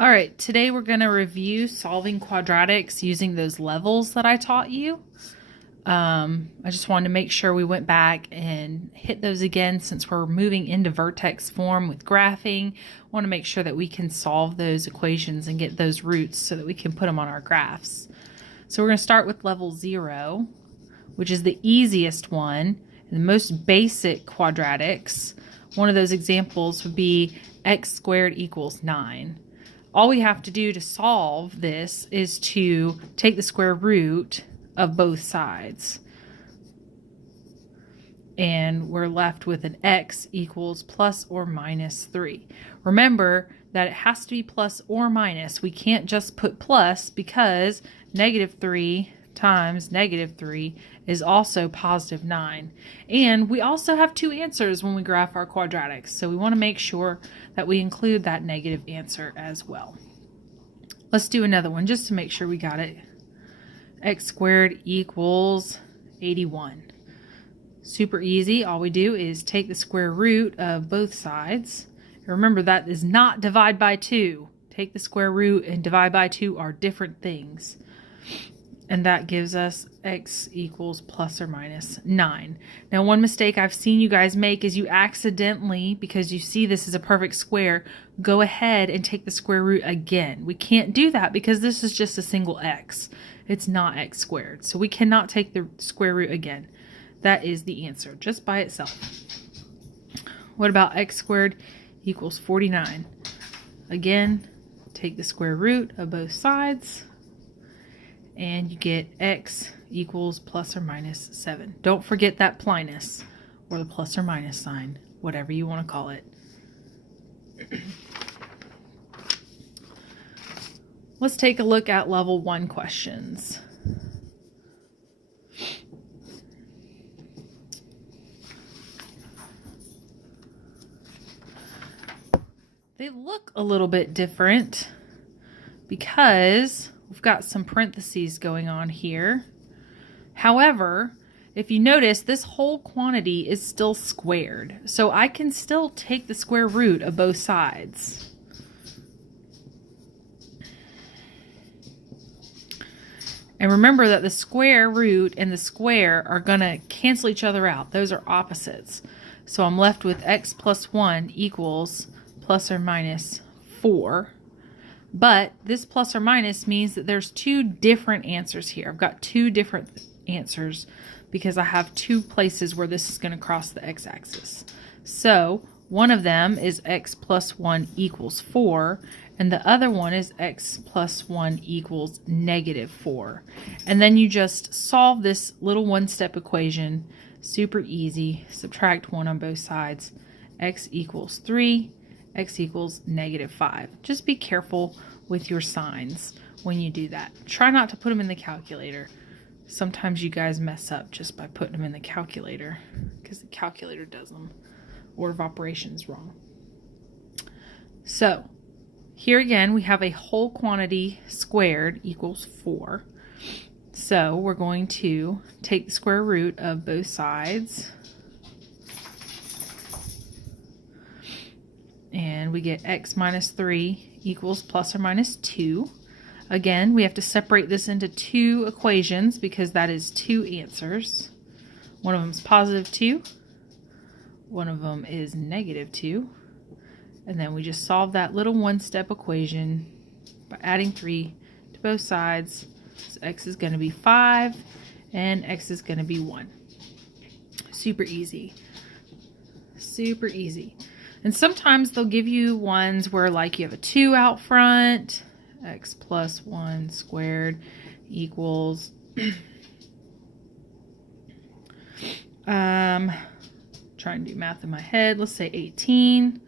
All right, today we're going to review solving quadratics using those levels that I taught you. I just wanted to make sure we went back and hit those again since we're moving into vertex form with graphing. I want to make sure that we can solve those equations and get those roots so that we can put them on our graphs. So we're going to start with level 0, which is the easiest one and the most basic quadratics. One of those examples would be x squared equals 9. All we have to do to solve this is to take the square root of both sides. And we're left with an x equals plus or minus 3. Remember that it has to be plus or minus. We can't just put plus because negative 3 times negative 3 is also positive 9. And we also have two answers when we graph our quadratics, so we want to make sure that we include that negative answer as well. Let's do another one just to make sure we got it. X squared equals 81. Super easy. All we do is take the square root of both sides. Remember, that is not divide by 2. Take the square root and divide by 2 are different things. And that gives us x equals plus or minus 9. Now, one mistake I've seen you guys make is you accidentally, because you see this is a perfect square, go ahead and take the square root again. We can't do that because this is just a single x. It's not x squared. So we cannot take the square root again. That is the answer just by itself. What about x squared equals 49? Again, take the square root of both sides, and you get x equals plus or minus 7. Don't forget that plinus, or the plus or minus sign, whatever you want to call it. Let's take a look at level 1 questions. They look a little bit different because we've got some parentheses going on here. However, if you notice, this whole quantity is still squared. So I can still take the square root of both sides. And remember that the square root and the square are going to cancel each other out. Those are opposites. So I'm left with x plus 1 equals plus or minus 4. But this plus or minus means that there's two different answers here. I've got two different answers because I have two places where this is going to cross the x-axis. So one of them is x plus 1 equals 4, and the other one is x plus 1 equals negative 4. And then you just solve this little one-step equation. Super easy. Subtract 1 on both sides. X equals 3. X equals negative 5. Just be careful with your signs when you do that. Try not to put them in the calculator. Sometimes you guys mess up just by putting them in the calculator because the calculator does them. Order of operations wrong. So here again we have a whole quantity squared equals 4. So we're going to take the square root of both sides. And we get x minus 3 equals plus or minus 2. Again, we have to separate this into two equations because that is two answers. One of them is positive 2. One of them is negative 2. And then we just solve that little one-step equation by adding 3 to both sides. So x is going to be 5 and x is going to be 1. Super easy. Super easy. And sometimes they'll give you ones where like you have a 2 out front, x plus 1 squared equals, trying to do math in my head, let's say 18.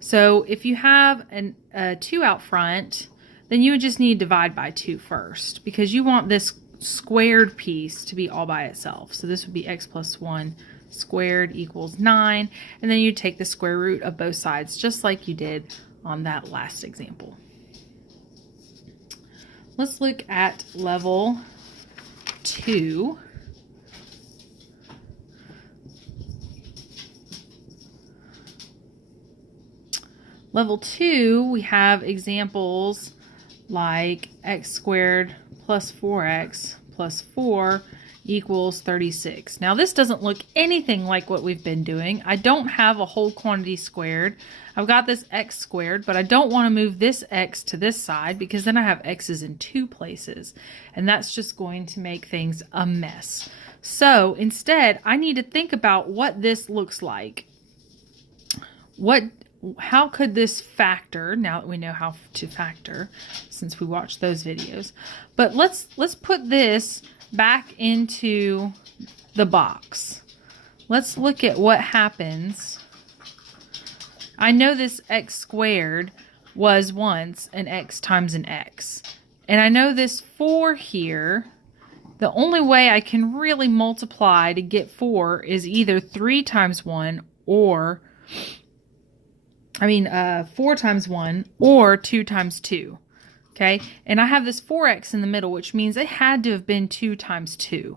So if you have a 2 out front, then you would just need to divide by 2 first because you want this squared piece to be all by itself. So this would be x plus 1 squared equals 9, and then you take the square root of both sides just like you did on that last example. Let's look at level 2. Level 2, we have examples like x squared plus 4x plus 4 equals 36. Now this doesn't look anything like what we've been doing. I don't have a whole quantity squared. I've got this x squared, but I don't want to move this x to this side because then I have x's in two places, and that's just going to make things a mess. So instead, I need to think about what this looks like. How could this factor, now that we know how to factor, since we watched those videos. But let's put this back into the box. Let's look at what happens. I know this x squared was once an x times an x. And I know this 4 here, the only way I can really multiply to get 4 is either 3 times 1 or 4 times 1 or 2 times 2. Okay, and I have this 4x in the middle, which means it had to have been 2 times 2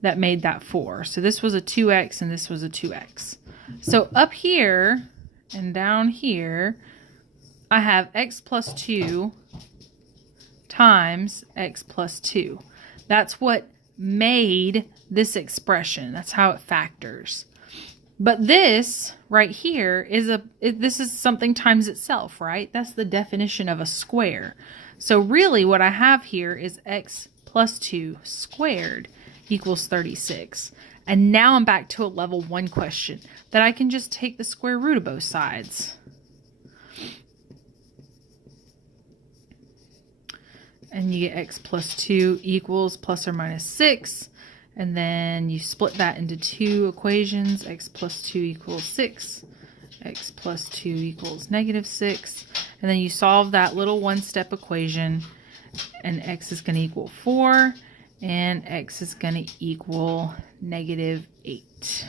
that made that 4. So this was a 2x and this was a 2x. So up here and down here, I have x plus 2 times x plus 2. That's what made this expression. That's how it factors. But this right here is this is something times itself, right? That's the definition of a square. So really what I have here is x plus 2 squared equals 36. And now I'm back to a level 1 question that I can just take the square root of both sides. And you get x plus 2 equals plus or minus 6. And then you split that into 2 equations. X plus 2 equals 6. X plus 2 equals negative 6. And then you solve that little one-step equation. And x is going to equal 4. And x is going to equal negative 8.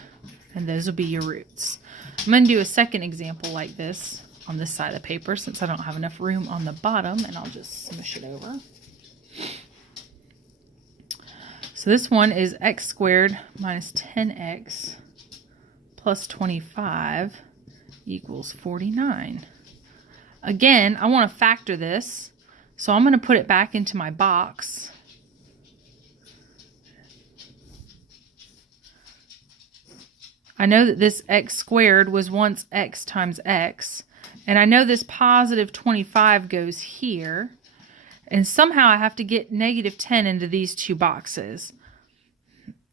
And those will be your roots. I'm going to do a second example like this on this side of the paper since I don't have enough room on the bottom. And I'll just smush it over. So this one is x squared minus 10x plus 25 equals 49. Again, I want to factor this, so I'm going to put it back into my box. I know that this x squared was once x times x, and I know this positive 25 goes here. And somehow I have to get negative 10 into these two boxes.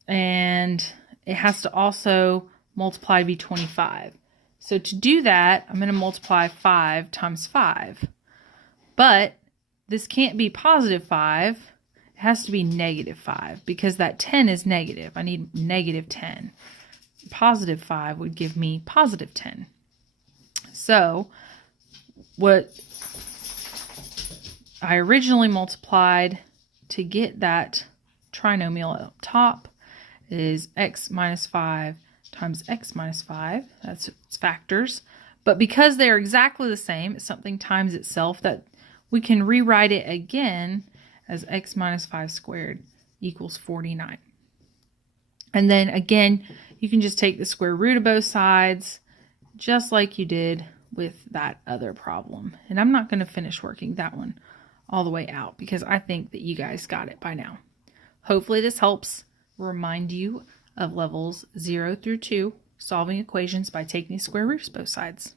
And it has to also multiply to be 25. So to do that, I'm going to multiply 5 times 5. But this can't be positive 5. It has to be negative 5 because that 10 is negative. I need negative 10. Positive 5 would give me positive 10. So what I originally multiplied to get that trinomial up top is x minus 5 times x minus 5. That's its factors. But because they're exactly the same, it's something times itself, that we can rewrite it again as x minus 5 squared equals 49. And then again, you can just take the square root of both sides, just like you did with that other problem. And I'm not going to finish working that one all the way out because I think that you guys got it by now. Hopefully this helps remind you of levels 0 through 2, solving equations by taking the square roots of both sides.